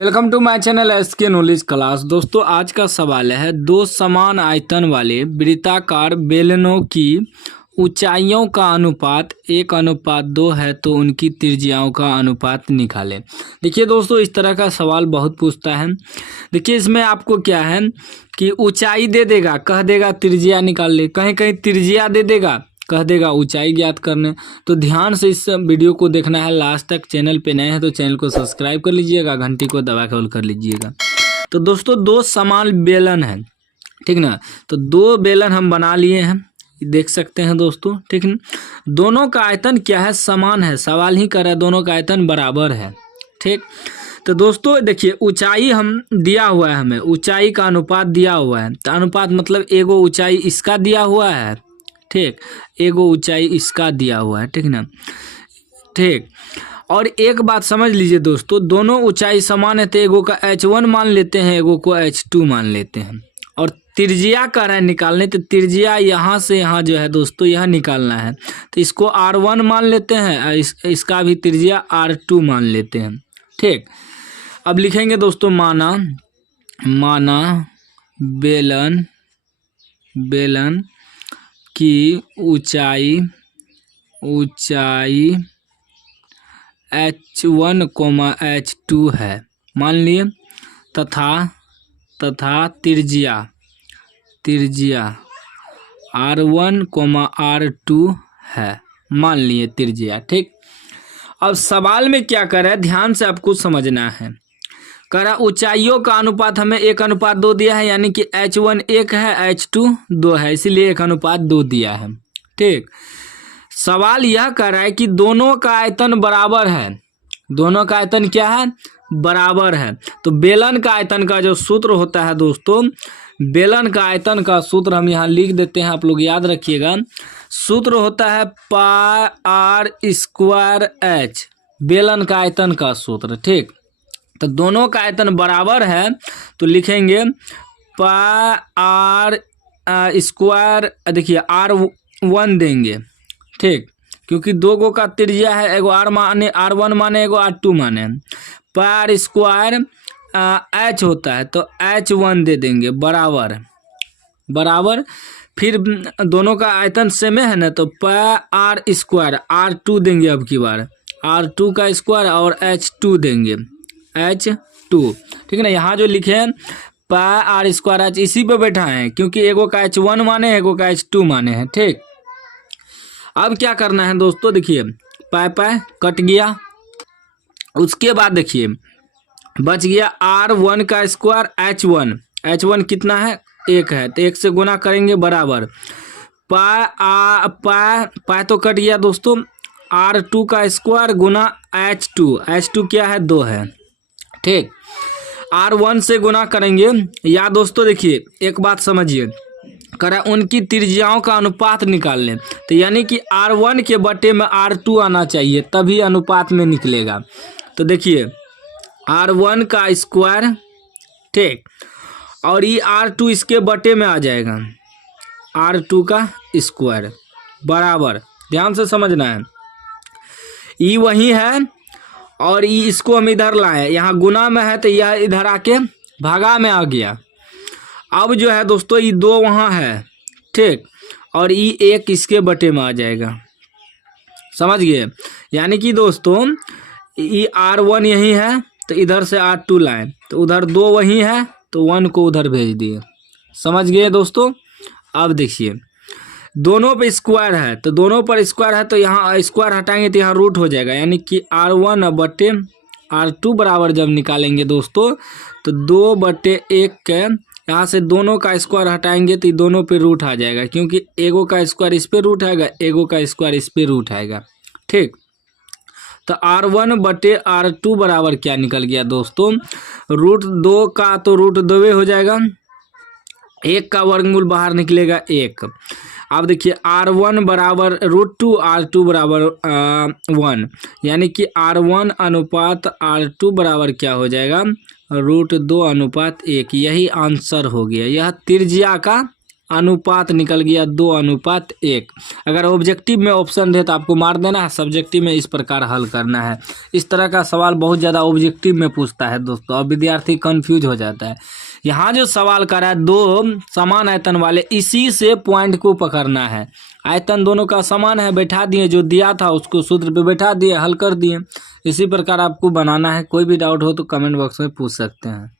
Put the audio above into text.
Welcome to my channel SK knowledge class. दोस्तों आज का सवाल है दो समान आयतन वाले वृत्ताकार बेलनों की ऊंचाइयों का अनुपात 1:2 है तो उनकी त्रिज्याओं का अनुपात निकालें। देखिए दोस्तों इस तरह का सवाल बहुत पूछता है। देखिए इसमें आपको क्या है कि ऊंचाई दे देगा, कह देगा त्रिज्या निकाल ले, कहीं कहीं त्रिज्या दे देगा, कह देगा ऊंचाई ज्ञात करने। तो ध्यान से इस वीडियो को देखना है लास्ट तक। चैनल पे नए हैं तो चैनल को सब्सक्राइब कर लीजिएगा, घंटी को दबा के ऑल कर लीजिएगा। तो दोस्तों दो समान बेलन है, ठीक ना। तो दो बेलन हम बना लिए हैं, देख सकते हैं दोस्तों, ठीक ना। दोनों का आयतन क्या है, समान है। सवाल ही कर रहा है दोनों का आयतन बराबर है, ठीक। तो दोस्तों देखिए ऊंचाई हम दिया हुआ है, हमें ऊंचाई का अनुपात दिया हुआ है। तो अनुपात मतलब एगो ऊंचाई इसका दिया हुआ है, ठीक, एगो ऊंचाई इसका दिया हुआ है, ठीक ना, ठीक। और एक बात समझ लीजिए दोस्तों, दोनों ऊंचाई समान है तो एगो का H1 मान लेते हैं, एगो को H2 मान लेते हैं। और त्रिज्या का है निकालने, तो त्रिज्या यहाँ से यहाँ जो है दोस्तों यह निकालना है, तो इसको R1 मान लेते हैं और इसका भी त्रिज्या R2 मान लेते हैं, ठीक। अब लिखेंगे दोस्तों माना बेलन की ऊंचाई H1, H2 है, मान लिए, तथा त्रिज्या R1, R2 है, मान लिए त्रिज्या, ठीक। अब सवाल में क्या कर रहा है, ध्यान से आपको समझना है। कह रहा ऊंचाइयों का अनुपात हमें 1:2 दिया है, यानी कि H1 1 है, H2 2 है, इसीलिए 1:2 दिया है, ठीक। सवाल यह कर रहा है कि दोनों का आयतन बराबर है। दोनों का आयतन क्या है, बराबर है। तो बेलन का आयतन का जो सूत्र होता है दोस्तों, बेलन का आयतन का सूत्र हम यहाँ लिख देते हैं, आप लोग याद रखिएगा। सूत्र होता है पाई आर स्क्वायर एच, बेलन का आयतन का सूत्र, ठीक। तो दोनों का आयतन बराबर है तो लिखेंगे पाई आर स्क्वायर, देखिए R1 देंगे, ठीक, क्योंकि दो गो का त्रिज्या है, एगो R1 माने, एगो R2 माने। पाई स्क्वायर H होता है तो H1 दे देंगे, बराबर। फिर दोनों का आयतन सेम है ना, तो पाई आर स्क्वायर R2 देंगे, अब की बार R2 का स्क्वायर और H2 देंगे, H2, ठीक है ना। यहाँ जो लिखे हैं पाई आर स्क्वायर H इसी पे बैठा है, क्योंकि एगो का H1 माने, एगो का H2 माने हैं, ठीक। अब क्या करना है दोस्तों, देखिए पाई कट गया। उसके बाद देखिए बच गया R1 का स्क्वायर H1 कितना है, 1 है, तो 1 से गुना करेंगे, बराबर पाई तो कट गया दोस्तों। R2 का स्क्वायर गुना H2 क्या है, 2 है, ठीक। R1 से गुना करेंगे। या दोस्तों देखिए एक बात समझिए, करा उनकी त्रिज्याओं का अनुपात निकाल लें, तो यानी कि R1 के बटे में R2 आना चाहिए, तभी अनुपात में निकलेगा। तो देखिए R1 का स्क्वायर, ठीक, और ये R2 इसके बटे में आ जाएगा, R2 का स्क्वायर, बराबर। ध्यान से समझना है, ये वही है और ये इसको हम इधर लाए, यहाँ गुना में है तो यह इधर आके भागा में आ गया। अब जो है दोस्तों ये 2 वहाँ है, ठीक, और ये 1 इसके बटे में आ जाएगा, समझ गए। यानी कि दोस्तों ये R1 यही है तो इधर से R2 लाए, तो उधर 2 वही है तो 1 को उधर भेज दिए, समझ गए दोस्तों। अब देखिए दोनों पे स्क्वायर है, तो दोनों पर स्क्वायर है तो यहाँ स्क्वायर हटाएंगे तो यहाँ रूट हो जाएगा, यानी कि R1 बटे R2 बराबर जब निकालेंगे दोस्तों तो 2/1 के यहाँ से दोनों का स्क्वायर हटाएंगे तो दोनों पे रूट आ जाएगा, क्योंकि एगो का स्क्वायर इस पे रूट आएगा, एगो का स्क्वायर इस पे रूट आएगा, ठीक। तो R1 बटे R2 बराबर क्या निकल गया दोस्तों, √2 का तो √2 हो जाएगा, 1 का वर्गमूल बाहर निकलेगा 1। अब देखिए R1 बराबर √2, R2 बराबर 1, यानी कि R1 अनुपात R2 बराबर क्या हो जाएगा, √2 अनुपात 1। यही आंसर हो गया, यह त्रिज्या का अनुपात निकल गया 2:1। अगर ऑब्जेक्टिव में ऑप्शन दे तो आपको मार देना है, सब्जेक्टिव में इस प्रकार हल करना है। इस तरह का सवाल बहुत ज़्यादा ऑब्जेक्टिव में पूछता है दोस्तों, और विद्यार्थी कंफ्यूज हो जाता है। यहाँ जो सवाल करा है, दो समान आयतन वाले, इसी से पॉइंट को पकड़ना है। आयतन दोनों का समान है, बैठा दिए, जो दिया था उसको सूत्र पे बैठा दिए, हल कर दिए। इसी प्रकार आपको बनाना है। कोई भी डाउट हो तो कमेंट बॉक्स में पूछ सकते हैं।